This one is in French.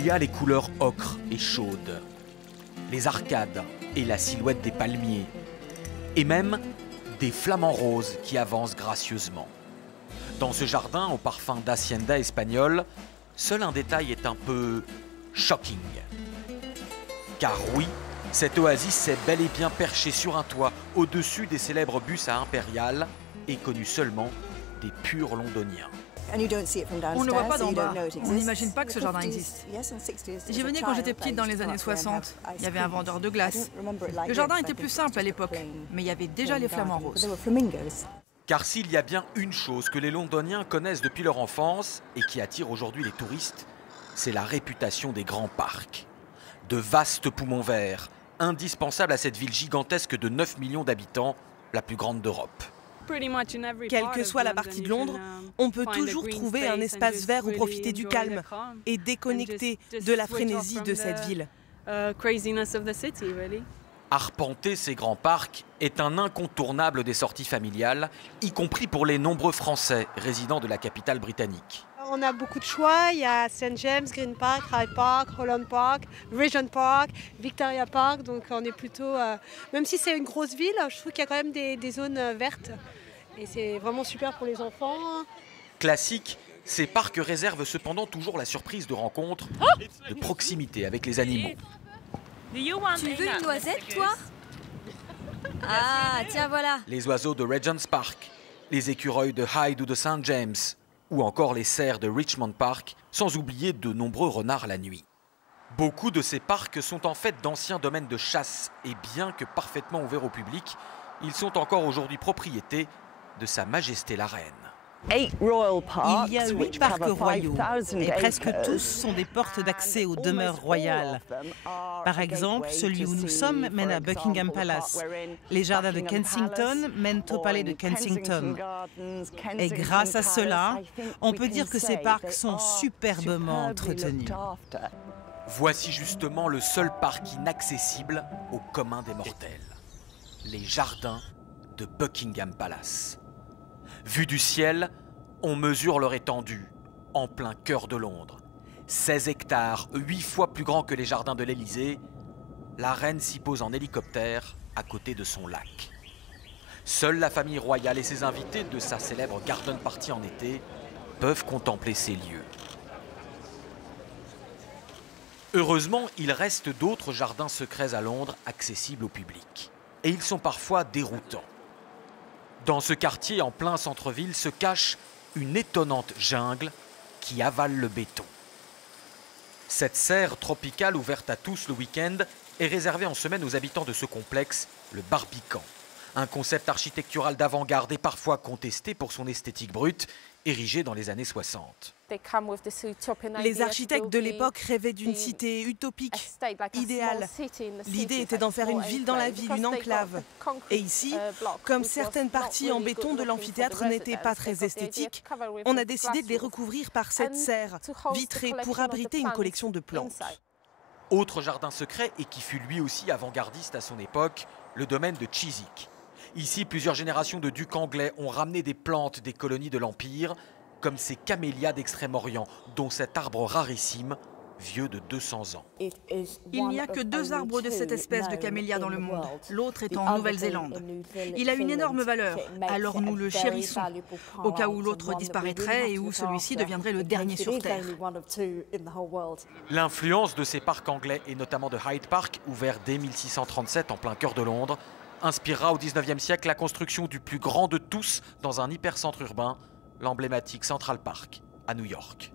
Il y a les couleurs ocre et chaudes, les arcades et la silhouette des palmiers, et même des flamants roses qui avancent gracieusement. Dans ce jardin au parfum d'hacienda espagnol, seul un détail est un peu shocking. Car oui, cette oasis est bel et bien perchée sur un toit au-dessus des célèbres bus à Impérial et connue seulement des purs londoniens. On ne le voit pas d'en bas. On n'imagine pas que ce jardin existe. J'y venais quand j'étais petite dans les années 60. Il y avait un vendeur de glace. Le jardin était plus simple à l'époque, mais il y avait déjà les flamants roses. Car s'il y a bien une chose que les Londoniens connaissent depuis leur enfance et qui attire aujourd'hui les touristes, c'est la réputation des grands parcs. De vastes poumons verts, indispensables à cette ville gigantesque de 9 millions d'habitants, la plus grande d'Europe. Quelle que soit la partie de Londres, on peut toujours trouver un espace vert où profiter du calme et déconnecter de la frénésie de cette ville. Arpenter ces grands parcs est un incontournable des sorties familiales, y compris pour les nombreux Français résidant de la capitale britannique. On a beaucoup de choix, il y a St. James, Green Park, Hyde Park, Holland Park, Regent Park, Victoria Park, donc on est plutôt... même si c'est une grosse ville, je trouve qu'il y a quand même des zones vertes et c'est vraiment super pour les enfants. Classique, ces parcs réservent cependant toujours la surprise de rencontres de proximité avec les animaux. Tu veux une noisette, toi? Ah, tiens, voilà. Les oiseaux de Regent's Park, les écureuils de Hyde ou de St. James, ou encore les cerfs de Richmond Park, sans oublier de nombreux renards la nuit. Beaucoup de ces parcs sont en fait d'anciens domaines de chasse, et bien que parfaitement ouverts au public, ils sont encore aujourd'hui propriété de Sa Majesté la Reine. Il y a 8 parcs royaux et presque tous sont des portes d'accès aux demeures royales. Par exemple, celui où nous sommes mène à Buckingham Palace. Les jardins de Kensington mènent au palais de Kensington. Et grâce à cela, on peut dire que ces parcs sont superbement entretenus. Voici justement le seul parc inaccessible au commun des mortels. Les jardins de Buckingham Palace. Vu du ciel, on mesure leur étendue, en plein cœur de Londres. 16 hectares, 8 fois plus grands que les jardins de l'Élysée, la reine s'y pose en hélicoptère à côté de son lac. Seule la famille royale et ses invités de sa célèbre garden party en été peuvent contempler ces lieux. Heureusement, il reste d'autres jardins secrets à Londres accessibles au public. Et ils sont parfois déroutants. Dans ce quartier en plein centre-ville se cache une étonnante jungle qui avale le béton. Cette serre tropicale ouverte à tous le week-end est réservée en semaine aux habitants de ce complexe, le Barbican. Un concept architectural d'avant-garde et parfois contesté pour son esthétique brute, érigé dans les années 60. Les architectes de l'époque rêvaient d'une cité utopique, idéale. L'idée était d'en faire une ville dans la ville, une enclave. Et ici, comme certaines parties en béton de l'amphithéâtre n'étaient pas très esthétiques, on a décidé de les recouvrir par cette serre vitrée pour abriter une collection de plantes. Autre jardin secret et qui fut lui aussi avant-gardiste à son époque, le domaine de Chiswick. Ici, plusieurs générations de ducs anglais ont ramené des plantes des colonies de l'Empire, comme ces camélias d'Extrême-Orient, dont cet arbre rarissime, vieux de 200 ans. Il n'y a que 2 arbres de cette espèce de camélia dans le monde. L'autre est en Nouvelle-Zélande. Il a une énorme valeur, alors nous le chérissons, au cas où l'autre disparaîtrait et où celui-ci deviendrait le dernier sur Terre. L'influence de ces parcs anglais, et notamment de Hyde Park, ouvert dès 1637 en plein cœur de Londres, inspirera au XIXe siècle la construction du plus grand de tous dans un hypercentre urbain, l'emblématique Central Park à New York.